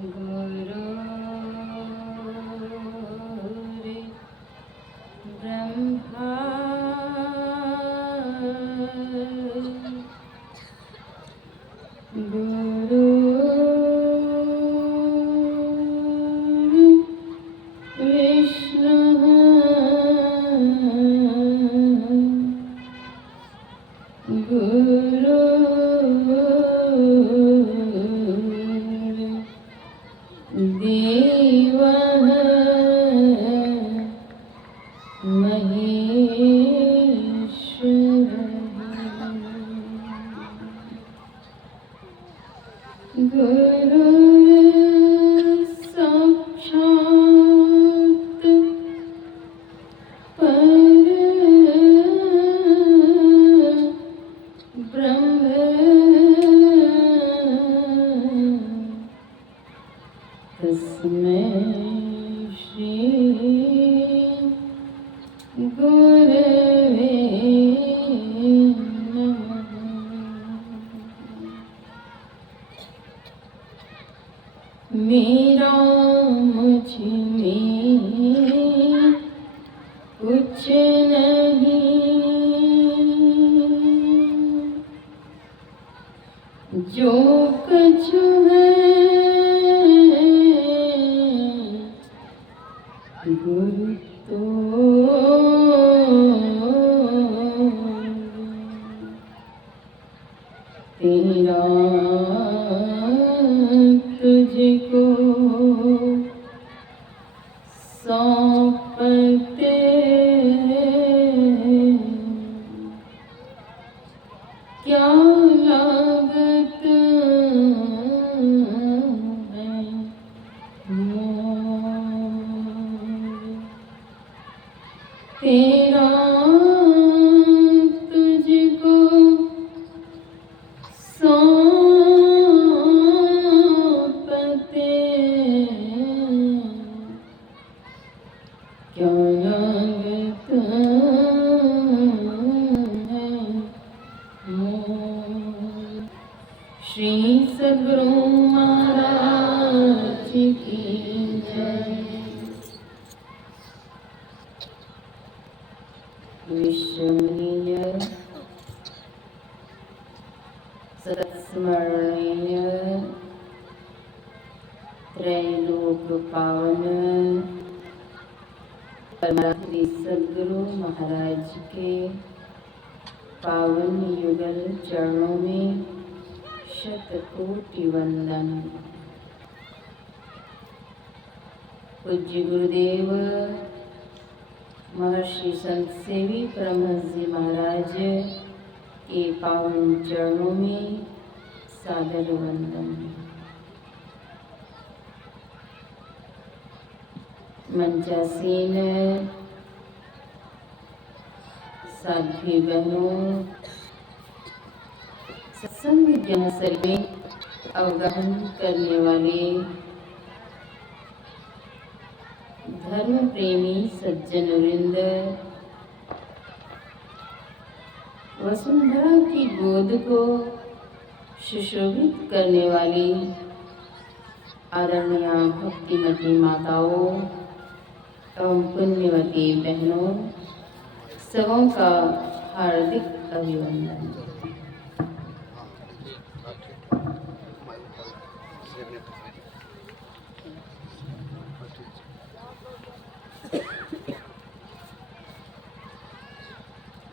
गुरुर्ब्रह्मा गुरुर्विष्णुः गुरुर्देवः महेश्वरः गुरुर्साक्षात् परब्रह्म तस्मै श्री गुरवे नमः। मेरा मुझ में कुछ नहीं, जो कुछ है गुरु तो तेरा तुझको सौंपते क्या लागत है मोर। तेरा तुझको सौंपते क्या लागत है मोर। श्री सद्गुरु महाराज की जय। विश्वनीय सत्स्मरणीय त्रैलोक पावन श्री सद्गुरु महाराज के पावन युगल चरणों में शतकोटि वंदन। पूज्य गुरुदेव महर्षि संत सेवी परमहंस जी महाराज के पावन चरणों में सादर वंदन। मंचासीन साध्वी बहनों, सत्संग जनसल में अवगाहन करने वाले धर्म प्रेमी सज्जन वृंद, वसुंधरा की गोद को सुशोभित करने वाली आदरणीय भक्तिमती माताओं एवं पुण्यवती बहनों, सबों का हार्दिक अभिनंदन।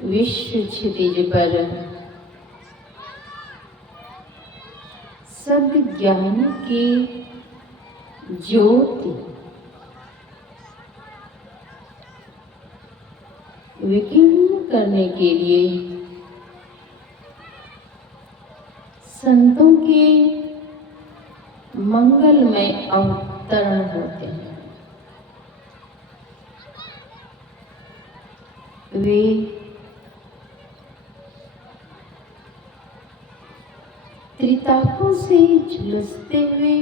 विश्व क्षितिज पर सद्ज्ञान की ज्योति विकीर्ण करने के लिए संतों के मंगलमय अवतरण होते हैं। वे त्रितापों से झुलसते हुए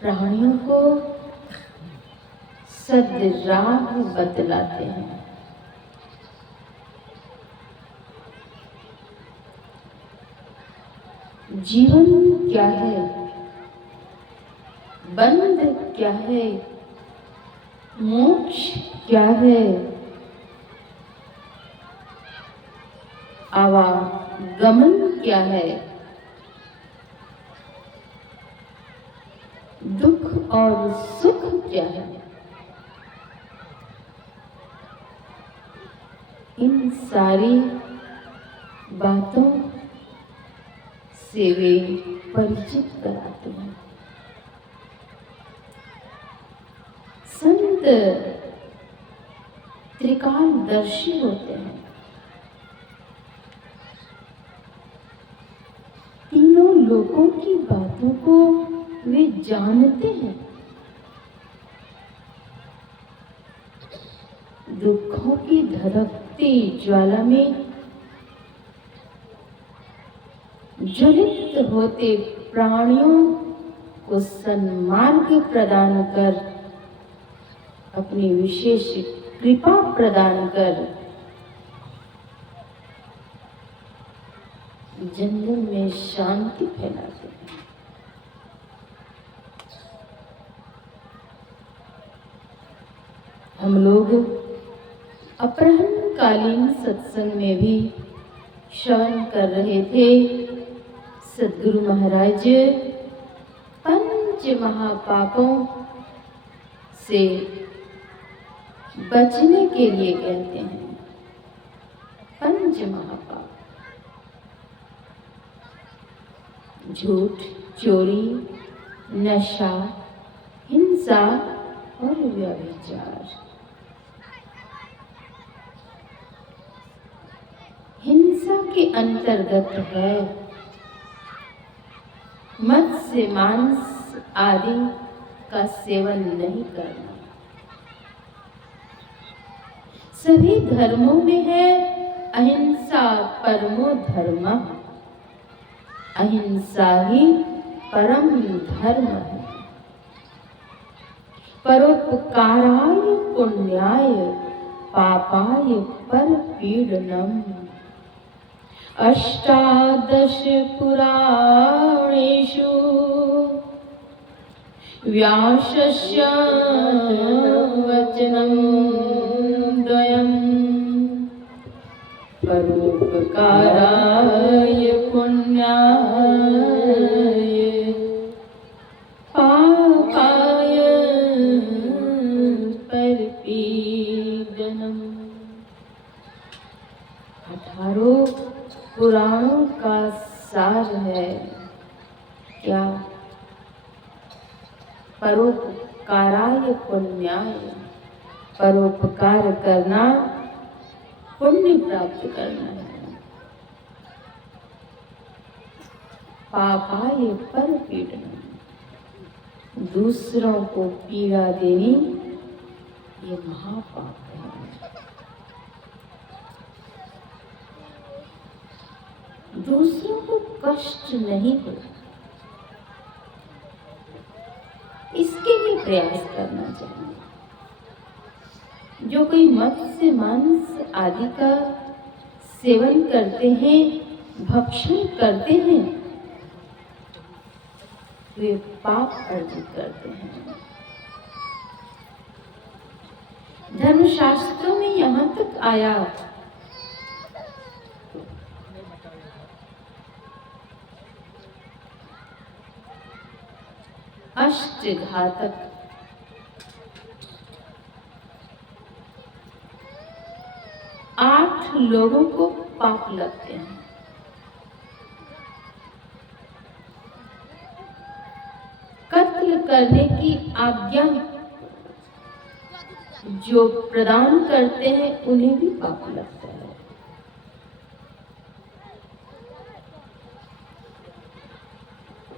प्राणियों को सद्राह बतलाते हैं। जीवन क्या है बंध क्या है, मोक्ष क्या है, आवागमन क्या है, दुख और सुख क्या है, इन सारी बातों से वे परिचित कराते हैं। संत त्रिकालदर्शी होते हैं। तीनों लोगों की बातों को वे जानते हैं। दुखों की धधकती ज्वाला में ज्वलित होते प्राणियों को सन्मार्ग प्रदान कर, अपनी विशेष कृपा प्रदान कर जंगल में शांति फैलाते हैं। हम लोग अपराह्नकालीन सत्संग में भी श्रवण कर रहे थे। सद्गुरु महाराज पंच महापापों से बचने के लिए कहते हैं। पंच महापाप: झूठ, चोरी, नशा, हिंसा और व्यभिचार। हिंसा के अंतर्गत है मत्स्य, मांस आदि का सेवन नहीं करना। सभी धर्मों में है अहिंसा परमो धर्मः। अहिंसा ही परम धर्म है। परोपकाराय पुण्याय पापाय परपीडनम्। अष्टादश पुराणेषु व्यासस्य वचनं द्वयम्। परोपकाराय पुण्याय पापाय परपीडनम्। 18 पुराणों का सार है क्या? परोपकाराय पुण्याय, परोपकार करना पुण्य प्राप्त करना है। पापाय परपीडनम्, दूसरों को पीड़ा देनी ये महापाप है। दूसरों को कष्ट नहीं हो, इसके लिए प्रयास करना चाहिए। जो कोई मत्स्य, मांस आदि का सेवन करते हैं, भक्षण करते हैं, वे पाप अर्जित करते हैं। धर्मशास्त्रों में यहाँ तक आया अष्टघातक, 8 लोगों को पाप लगते हैं। कत्ल करने की आज्ञा जो प्रदान करते हैं उन्हें भी पाप लगता है।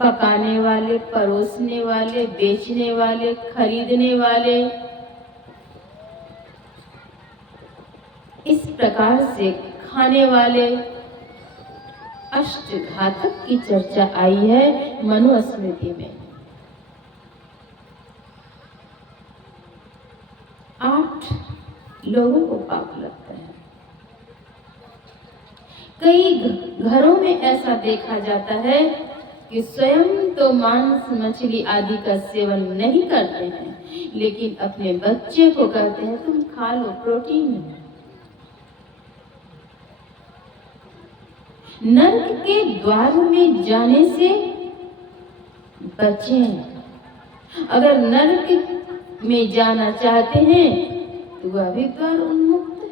पकाने वाले, परोसने वाले, बेचने वाले, खरीदने वाले, इस प्रकार से खाने वाले अष्टघातक की चर्चा आई है मनुस्मृति में। 8 लोगों को पाप लगता है। कई घरों में ऐसा देखा जाता है कि स्वयं तो मांस मछली आदि का सेवन नहीं करते हैं, लेकिन अपने बच्चे को कहते हैं तुम खा लो, प्रोटीन है। नरक के द्वार में जाने से बचें। अगर नरक में जाना चाहते हैं तो वह भी द्वार उन्मुक्त है,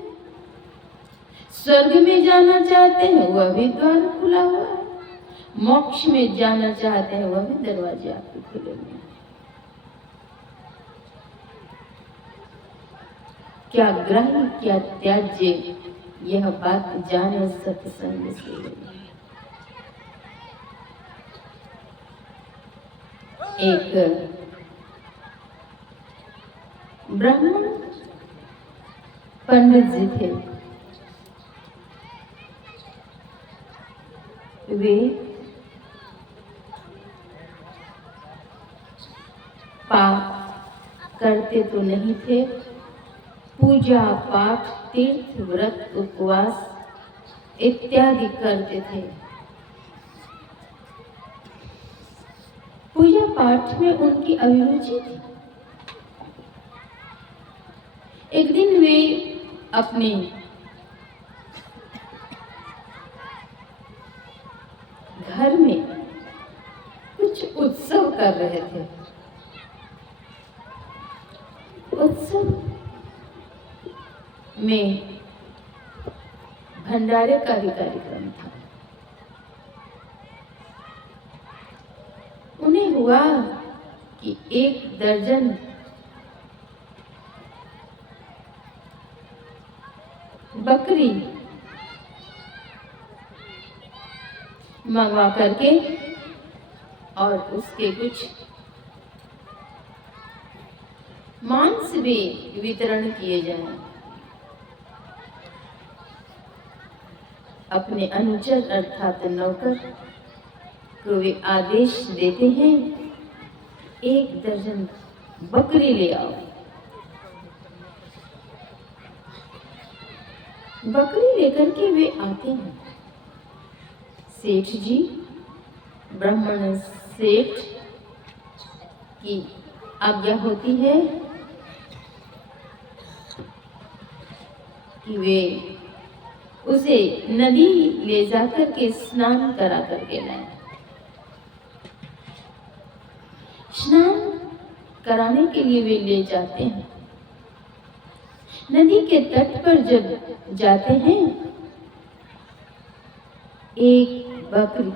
स्वर्ग में जाना चाहते हैं वह भी द्वार खुला हुआ है, मोक्ष में जाना चाहते हैं वह भी दरवाजे आपके खुले हुए हैं। क्या ग्राह्य क्या त्याज्य, यह बात जाने सत्संग से। एक ब्राह्मण पंडित जी थे। वे पाप करते तो नहीं थे, पूजा पाठ तीर्थ व्रत उपवास इत्यादि करते थे। पूजा पाठ में उनकी अभिरुचि थी। एक दिन वे अपने घर में कुछ उत्सव कर रहे थे। उत्सव में भंडारे का भी कार्यक्रम था। उन्हें हुआ कि 1 दर्जन बकरी मंगवा करके और उसके कुछ मांस भी वितरण किए जाए। अपने अनुचर अर्थात नौकर को वे आदेश देते हैं 1 दर्जन बकरी ले आओ। बकरी लेकर के वे आते हैं। सेठ जी, ब्राह्मण सेठ की आज्ञा होती है कि वे उसे नदी ले जाकर के स्नान करा करके लाए। स्नान कराने के लिए वे ले जाते हैं। नदी के तट पर जब जाते हैं, एक बकरी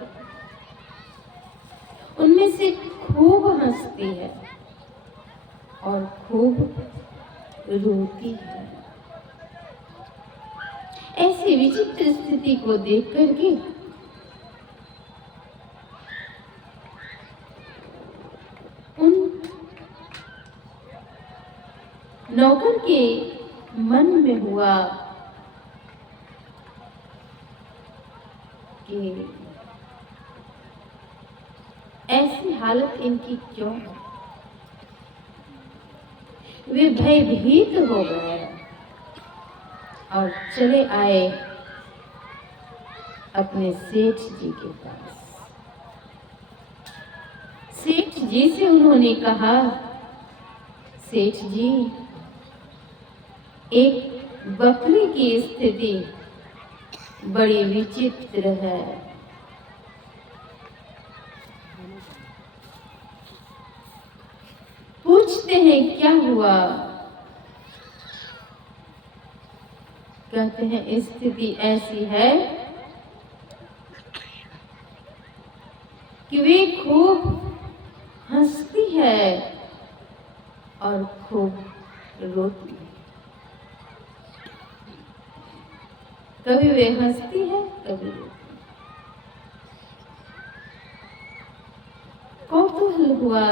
उनमें से खूब हंसती है और खूब रोती है। ऐसी विचित्र स्थिति को देख करके उन नौकर के मन में हुआ कि ऐसी हालत इनकी क्यों है। वे भयभीत हो गए और चले आए अपने सेठ जी के पास। सेठ जी से उन्होंने कहा, सेठ जी, एक बकरी की स्थिति बड़ी विचित्र है। पूछते हैं क्या हुआ? कहते हैं स्थिति ऐसी है कि वे खूब हंसती है और खूब रोती है। कभी वे हंसती है, कभी रोती है। कौतूहल हुआ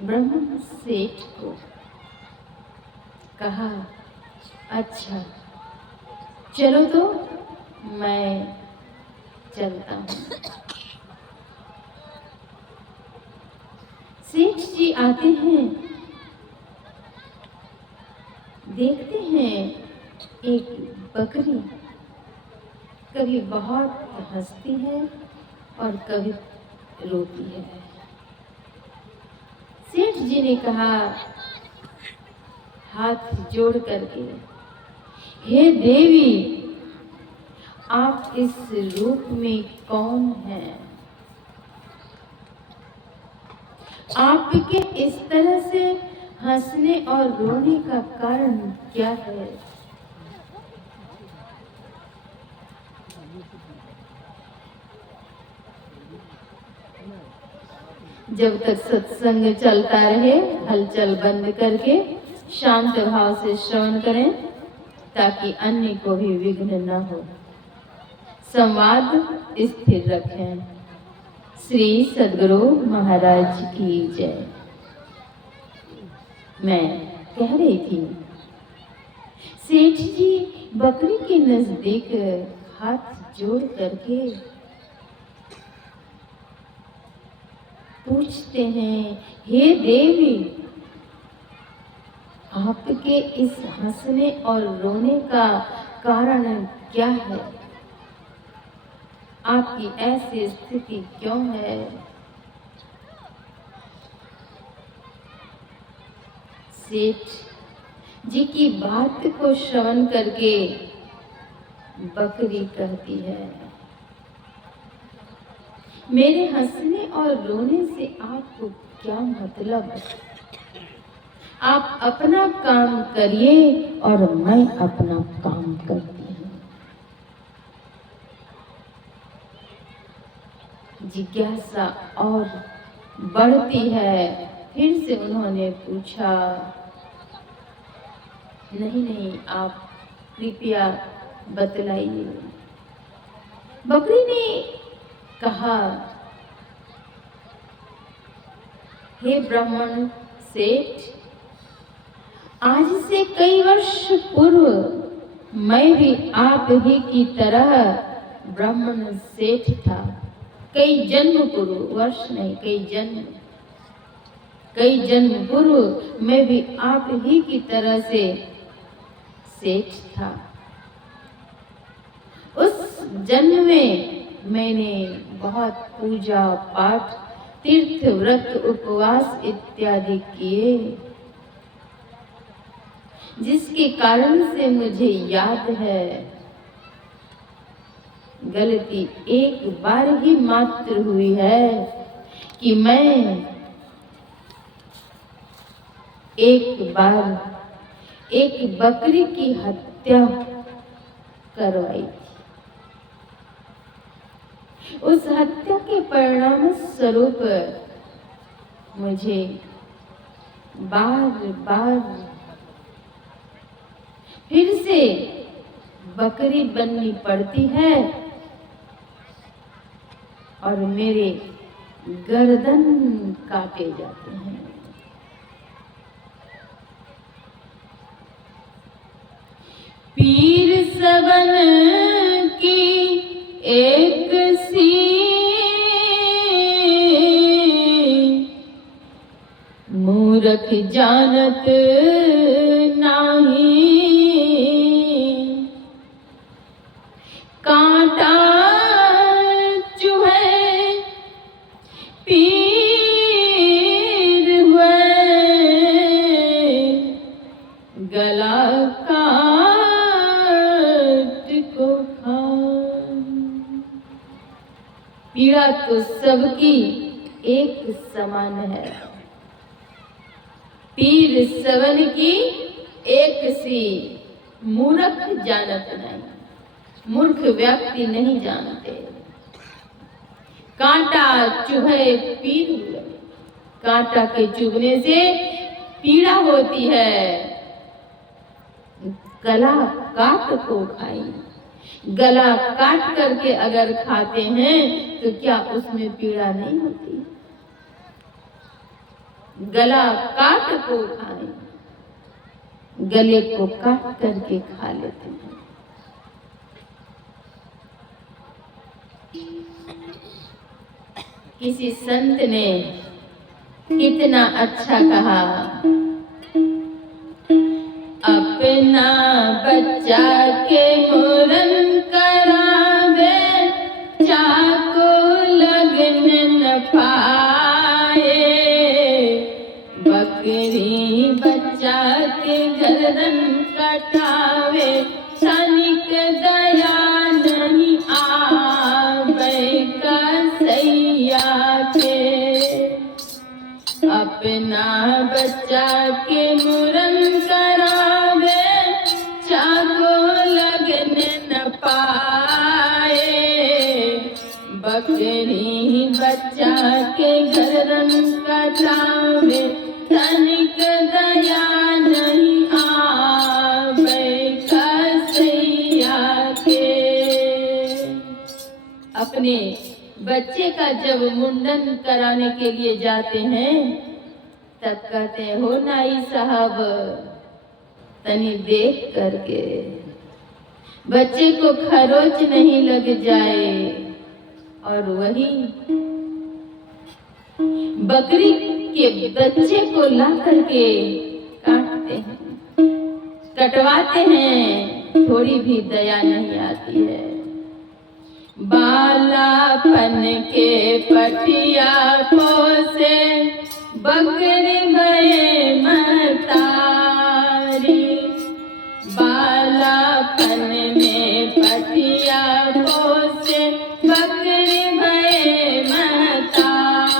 ब्राह्मण सेठ को। कहा, अच्छा चलो तो मैं चलता हूँ। सेठ जी आते हैं, देखते हैं एक बकरी कभी बहुत हंसती है और कभी रोती है। सेठ जी ने कहा हाथ जोड़ करके, हे देवी, आप इस रूप में कौन हैं? आपके इस तरह से हंसने और रोने का कारण क्या है? जब तक सत्संग चलता रहे, हलचल बंद करके शांत भाव से श्रवण करें ताकि अन्य को भी विघ्न न हो। संवाद स्थिर रखें। श्री सद्गुरु महाराज की जय। मैं कह रही थी, सेठ जी बकरी के नजदीक हाथ जोड़ करके पूछते हैं, हे देवी, आपके इस हंसने और रोने का कारण क्या है? आपकी ऐसी स्थिति क्यों है? सेठ जी की बात को श्रवण करके बकरी कहती है, मेरे हंसने और रोने से आपको क्या मतलब? आप अपना काम करिए और मैं अपना काम करती हूँ। जिज्ञासा और बढ़ती है। फिर से उन्होंने पूछा, नहीं, आप कृपया बतलाइए। बकरी ने कहा, हे ब्राह्मण सेठ, आज से कई वर्ष पूर्व मैं भी आप ही की तरह ब्राह्मण सेठ था। कई जन्म पूर्व, वर्ष नहीं, कई जन्म पूर्व मैं भी आप ही की तरह से सेठ था। उस जन्म में मैंने बहुत पूजा पाठ, तीर्थ व्रत, उपवास इत्यादि किए, जिसके कारण से मुझे याद है गलती एक बार ही मात्र हुई है कि मैं एक बार एक बकरी की हत्या करवाई थी। उस हत्या के परिणाम स्वरूप मुझे बार बार फिर से बकरी बननी पड़ती है और मेरे गर्दन काटे जाते हैं। पीर सबन की एक सी मूरख जानत नाही, कांटा चुहे पीर हुए, गला काट को खान। पीड़ा तो सबकी एक समान है, पीर सवन की एक सी मूर्ख जानत नहीं। मूर्ख व्यक्ति नहीं जानते। कांटा चुभे पीर हुए, कांटा के चुभने से पीड़ा होती है। गला काट को खाई, गला काट करके अगर खाते हैं तो क्या उसमें पीड़ा नहीं होती? गला काट को खाए, गले को काट करके खा लेते हैं। किसी संत ने कितना अच्छा कहा, अपना बच्चा के मुरन करा पाए। बकरी बच्चा के गर्दन कटावे, तनिक दया नहीं आवे कसैया के। अपना बच्चा के मुरन करावे, चाको लगने न पाए। बकरी बच्चा के गर्दन कटावे, तनिक दया नहीं आवे कसैया के। अपने बच्चे का जब मुंडन कराने के लिए जाते हैं, तब कहते हो नाई साहब तनी देख करके बच्चे को खरोच नहीं लग जाए। और वही बकरी के बच्चे को ला करके काटते हैं, कटवाते हैं, थोड़ी भी दया नहीं आती है। बालापन के पटिया को से बकरी गए मतारी। बालापन में पटिया को से बकरी गए मतारी।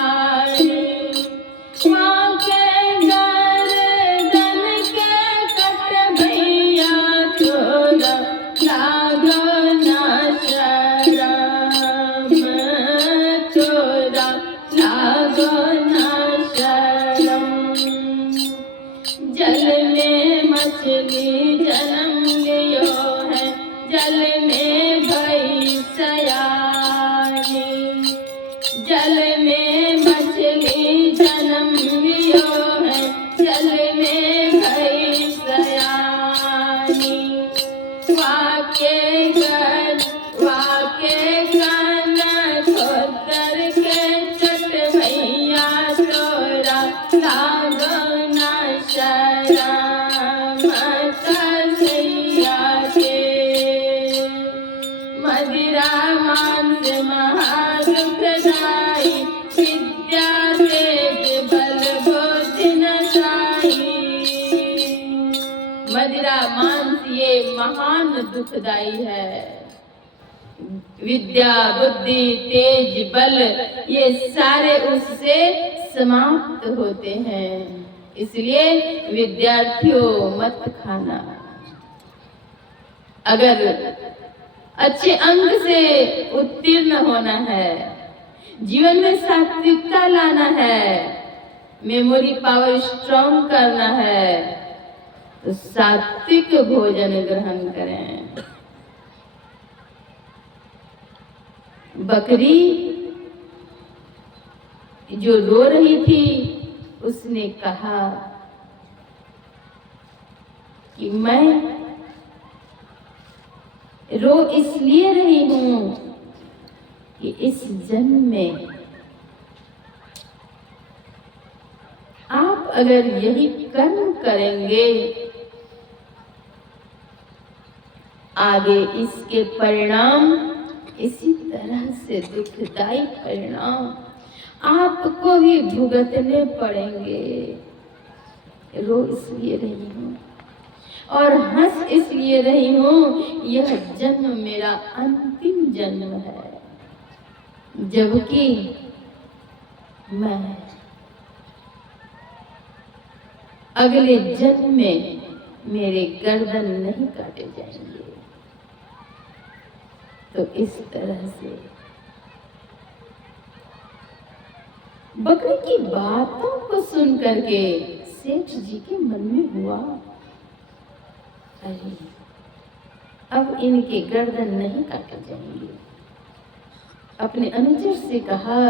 माँ के गर्दन के कट भैया तोरा, लागो ना शरम तोरा, लागो ना शरम। जल में मछली जन्म लियो है, जल में भई सयानी। जल में मछली जन्म लियो है, जल में भई सयानी। वाके कान खोतर के चट भैया तोरा, लागो ना शरम कसैया के। मदिरा मांस महादुखदाई, विद्या तेज बल बुद्धि नशाई। मदिरा मांस ये महान दुखदाई है। विद्या बुद्धि तेज बल ये सारे उससे समाप्त होते हैं। इसलिए विद्यार्थियों मत खाना। अगर अच्छे अंक से उत्तीर्ण होना है, जीवन में सात्विकता लाना है, मेमोरी पावर स्ट्रॉन्ग करना है, तो सात्विक भोजन ग्रहण करें। बकरी जो रो रही थी, उसने कहा कि मैं रो इसलिए रही हूं कि इस जन्म में आप अगर यही कर्म करेंगे, आगे इसके परिणाम इसी तरह से दुखदाई परिणाम आपको भी भुगतने पड़ेंगे। रो इसलिए रही हूं और हंस इसलिए रही हूं, यह जन्म मेरा अंतिम जन्म है। जबकि मैं अगले जन्म में मेरे गर्दन नहीं काटे जाएंगे। तो इस तरह से बकरी की बातों को सुन करके सेठ जी के मन में हुआ, अरे अब इनके गर्दन नहीं काटे जाएंगे। अपने अनुचर से कहा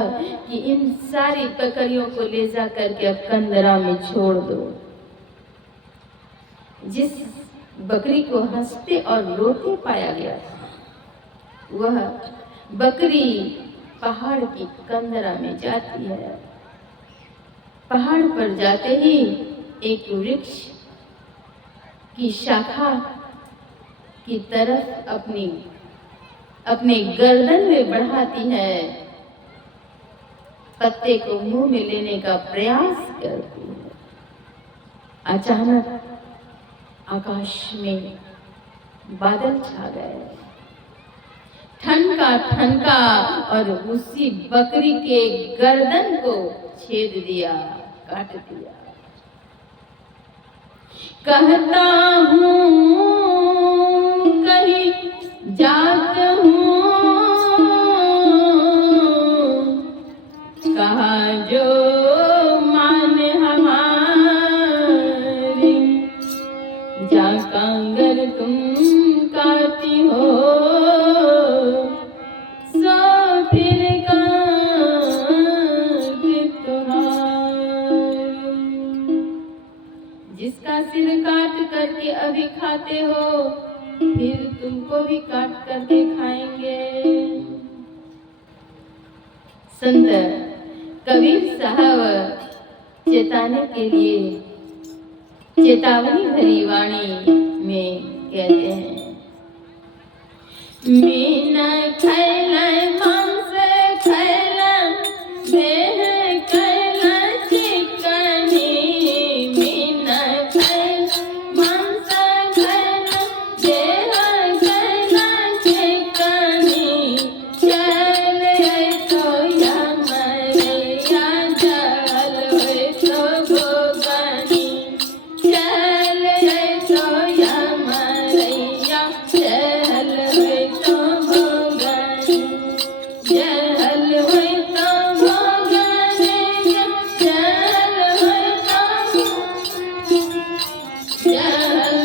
कि इन सारी बकरियों को ले जा करके अब कंदरा में छोड़ दो। जिस बकरी को हंसते और रोते पाया गया था, वह बकरी पहाड़ की कंदरा में जाती है। पहाड़ पर जाते ही एक वृक्ष की शाखा की तरफ अपने गर्दन में बढ़ाती है पत्ते को मुंह में लेने का प्रयास करती है। अचानक आकाश में बादल छा गए, ठनका ठनका और उसी बकरी के गर्दन को छेद दिया, काट दिया। कहता हूँ कहीं जात हूँ, कहा जो मान हमारी, जाका अगर तुम काटी हो सो फिर काट तुम्हारी। जिसका सिर काट करके अभी खाते हो, फिर तुमको भी काट करके खाएंगे। संत कबीर साहब चेताने के लिए चेतावनी भरी वाणी में कहते हैं, मीना खैला मांस खैला देह खैला चिकनी, मीना खैला मांस खैला देह खैला चिकनी, चल तो या मरिया जल तो भोगनी, चल तो या मरिया चल तो भोगनी, चल तो भोगनी, चल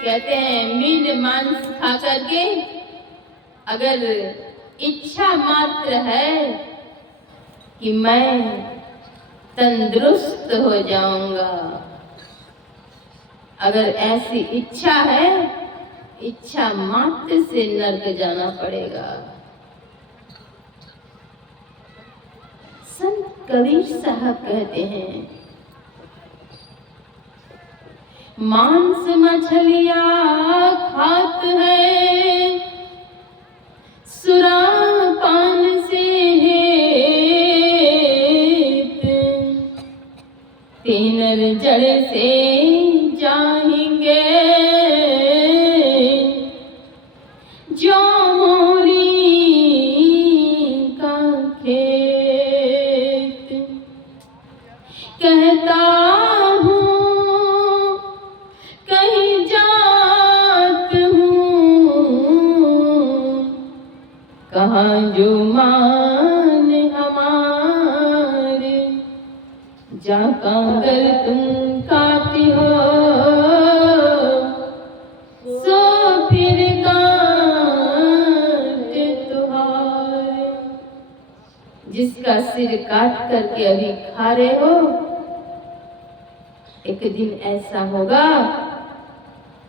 कहते हैं मीन मांस खा करके अगर इच्छा मात्र है कि मैं तंदुरुस्त हो जाऊंगा, अगर ऐसी इच्छा है, इच्छा मात्र से नरक जाना पड़ेगा। संत कबीर साहब कहते हैं, मांस मछलिया खात है, सुरा पान से हेत, तीनर जड़ से जाएंगे, जो मोरी का खेत। कहता हूँ कहाँ जो मान हमारे, जाका कर तुम काटी हो सो फिर काट तुम्हारे। जिसका सिर काट करके अभी खा रहे हो, एक दिन ऐसा होगा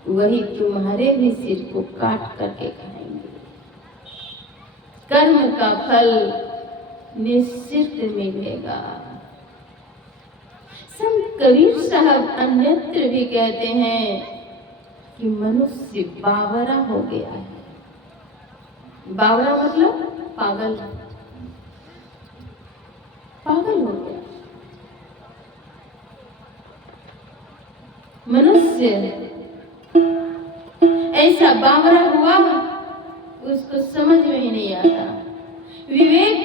वही तुम्हारे भी सिर को काट करके खाएंगे। कर्म का फल निश्चित मिलेगा। संत कबीर साहब अन्यत्र भी कहते हैं कि मनुष्य बावरा हो गया है। बावरा मतलब पागल, पागल हो गया। मनुष्य ऐसा बावरा हुआ, उसको समझ में ही नहीं आता। विवेक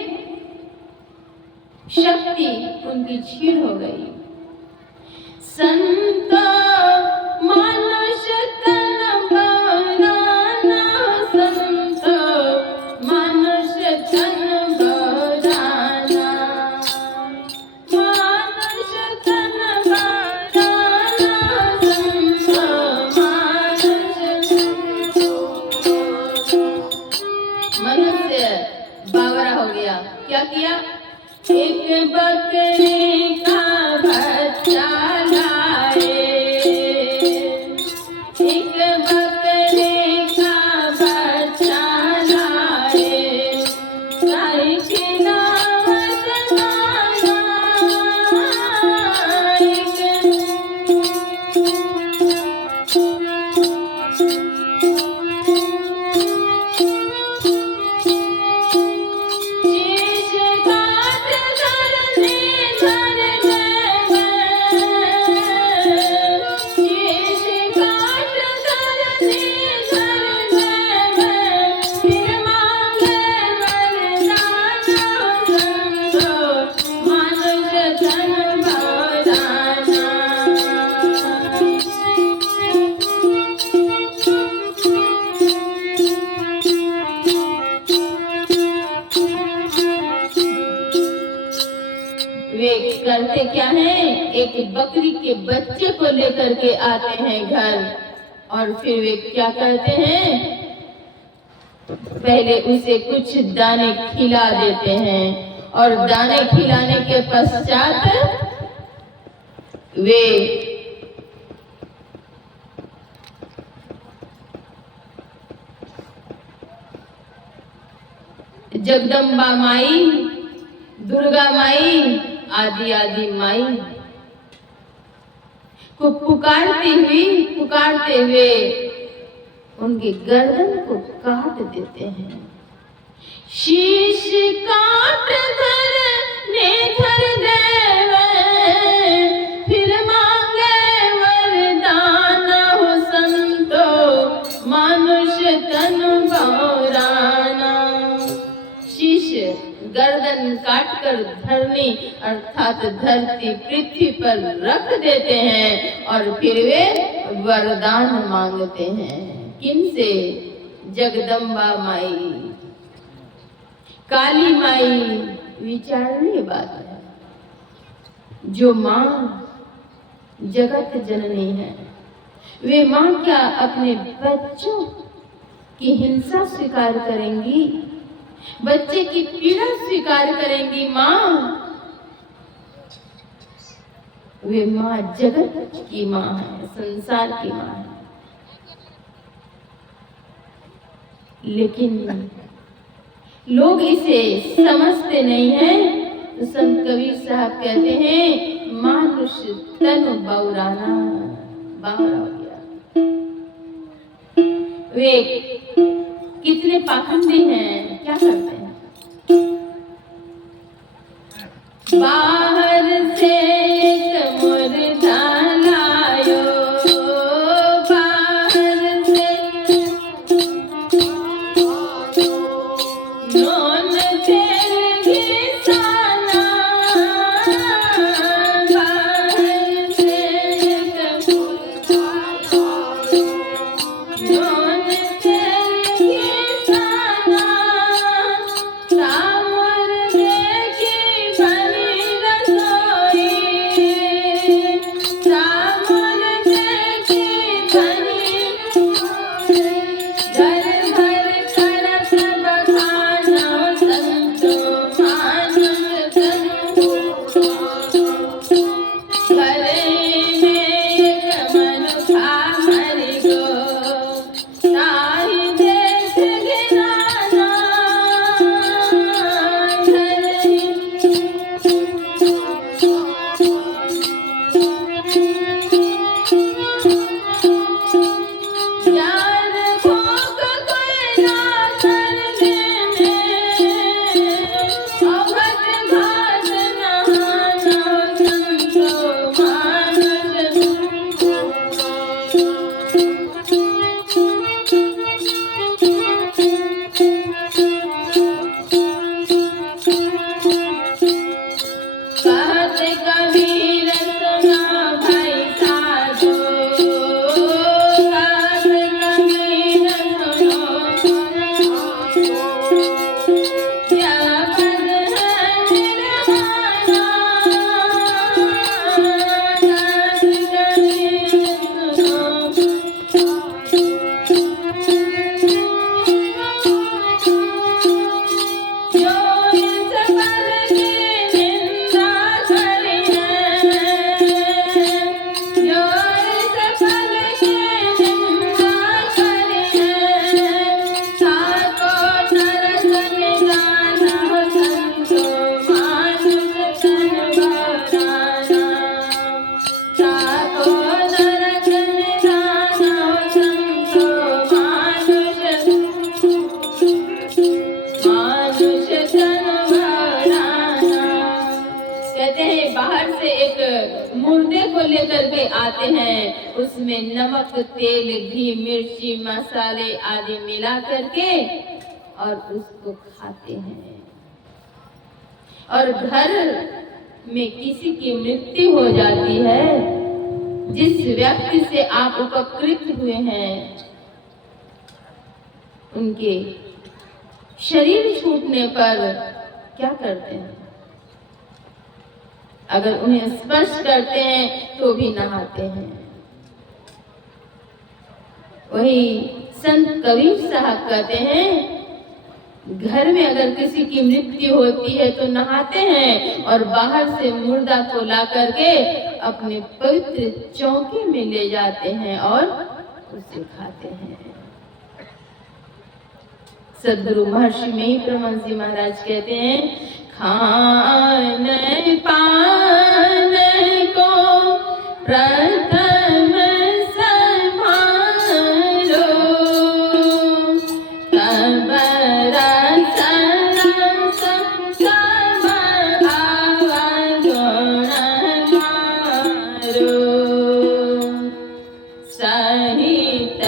शक्ति उनकी छीन हो गई। संत मनुष्य तन बराना, संत मनुष्य तन बराना, मनुष्य तन बराना, संत मनुष्य बावरा हो गया। क्या किया? एक बकरी का बच्चा लाए, एक बकरी का बच्चा लाए, गाय के नावत गाना, करते क्या है? एक बकरी के बच्चे को लेकर के आते हैं घर, और फिर वे क्या करते हैं? पहले उसे कुछ दाने खिला देते हैं, और दाने खिलाने के पश्चात वे जगदम्बा माई, दुर्गा माई, आदि आदि माई को पुकारते हुए उनकी गर्दन को काट देते हैं। शीश काट धर नेथर देवे, फिर मांगे वरदान हो संतो, मनुष्य तन बौराना। शीश गर्दन काटकर धरनी अर्थात धरती पृथ्वी पर रख देते हैं, और फिर वे वरदान मांगते हैं। किनसे? जगदम्बा माई, काली माई। विचारनीय बात है। जो माँ जगत जननी है, वे माँ क्या अपने बच्चों की हिंसा स्वीकार करेंगी? बच्चे की पीड़ा स्वीकार करेंगी माँ? वे माँ जगत की माँ है, संसार की माँ है। लेकिन लोग इसे समझते नहीं हैं। तो संत कबीर साहब कहते हैं, मानुष तन बौराना, बावरा हो गया। वे कितने पाखंडी हैं, क्या करते हैं? बाहर से एक मुर्दा लायो, बाहर से नून तेल घिसाना, बाहर से एक नून तेल घिसाना, आते हैं, उसमें नमक, तेल, घी, मिर्ची, मसाले आदि मिला करके और उसको खाते हैं। और घर में किसी की मृत्यु हो जाती है, जिस व्यक्ति से आप उपकृत हुए हैं, उनके शरीर छूटने पर क्या करते हैं? अगर उन्हें स्पर्श करते हैं तो भी नहाते हैं। वही संत कबीर साहब कहते हैं, घर में अगर किसी की मृत्यु होती है तो नहाते हैं और बाहर से मुर्दा को ला करके अपने पवित्र चौके में ले जाते हैं और उसे खाते हैं। सद्गुरु महर्षि में परमहंस जी महाराज कहते हैं, खान पान को प्रथम संभालो, तब रस रस सब अवगुण मारो, सहित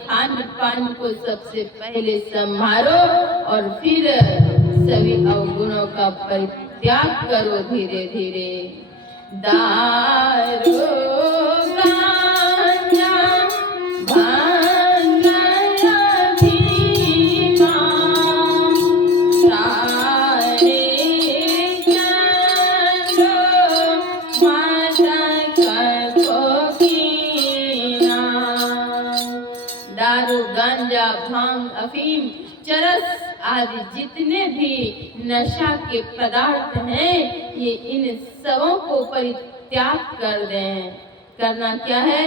खान पान को सबसे पहले संभालो और फिर सभी अवगुणों का परित्याग करो धीरे धीरे। दारू गांजा भांग अफीमा सारे चलो मदक कोकीना। दारू, गांजा, भांग, अफीम, चरस आदि जितने भी नशा के पदार्थ हैं, ये इन सबों को परित्याग कर दें। करना क्या है?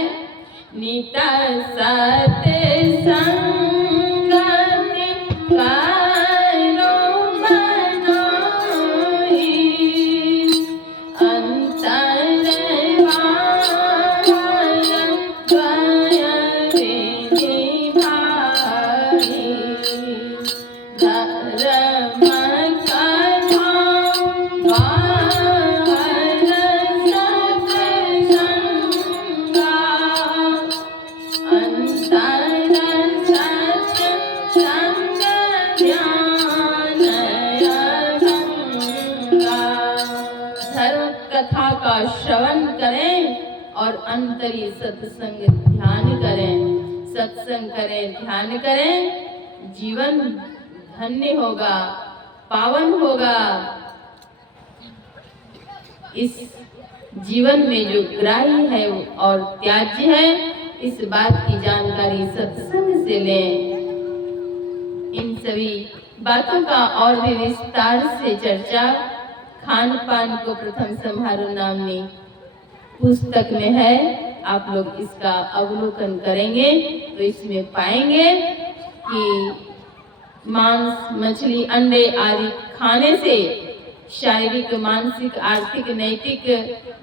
निता सत्संगति करो मनोहि, अंतर कथा का श्रवण करें और अंतरी सत्संग ध्यान करें। सत्संग करें, ध्यान करें, जीवन धन्य होगा, पावन होगा। इस जीवन में जो ग्राह्य है और त्याज्य है, इस बात की जानकारी सत्संग से लें। इन सभी बातों का और भी विस्तार से चर्चा खान पान को प्रथम संभारो नामनी पुस्तक में है। आप लोग इसका अवलोकन करेंगे तो इसमें पाएंगे कि मांस, मछली, अंडे आदि खाने से शारीरिक, मानसिक, आर्थिक, नैतिक,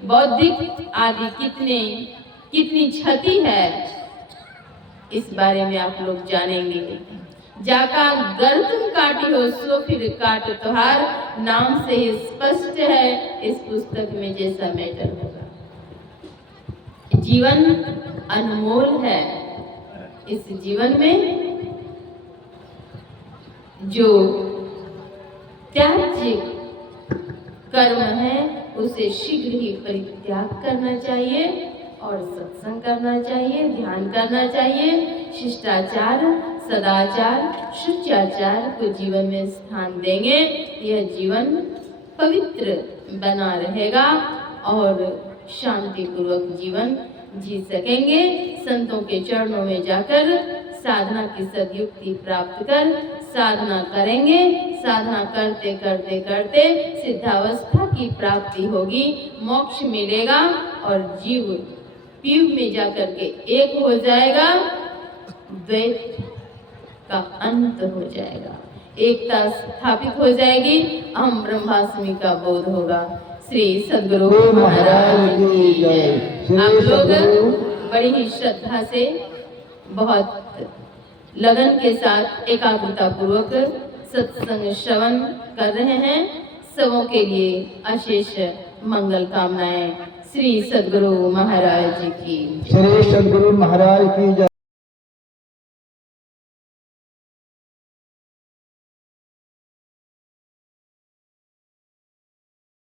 बौद्धिक आदि कितनी क्षति है, इस बारे में आप लोग जानेंगे। जाका गर तुम काटी हो सो फिर काट तुहार, नाम से ही स्पष्ट है इस पुस्तक में जैसा मैटर होगा। जीवन अनमोल है। इस जीवन में जो त्याज्य कर्म है उसे शीघ्र ही परित्याग करना चाहिए और सत्संग करना चाहिए, ध्यान करना चाहिए। शिष्टाचार, सदाचार, शुचाचार को जीवन में स्थान देंगे, यह जीवन पवित्र बना रहेगा और शांति पूर्वक जीवन जी सकेंगे। संतों के चरणों में जाकर साधना की सदयुक्ति प्राप्त कर साधना करेंगे। साधना करते करते करते सिद्धावस्था की प्राप्ति होगी, मोक्ष मिलेगा और जीव पीव में जाकर के एक हो जाएगा, द्वैत का अंत हो जाएगा। एकता स्थापित हो जाएगी, हम ब्रह्मास्मि का बोध होगा। श्री सद्गुरु महाराज की जय। आप लोग बड़ी ही श्रद्धा से, बहुत लगन के साथ, एकाग्रता पूर्वक सत्संग श्रवण कर रहे हैं। सबों के लिए अशेष मंगल कामनाएं। श्री सद्गुरु महाराज की। श्री सद्गुरु महाराज की जय।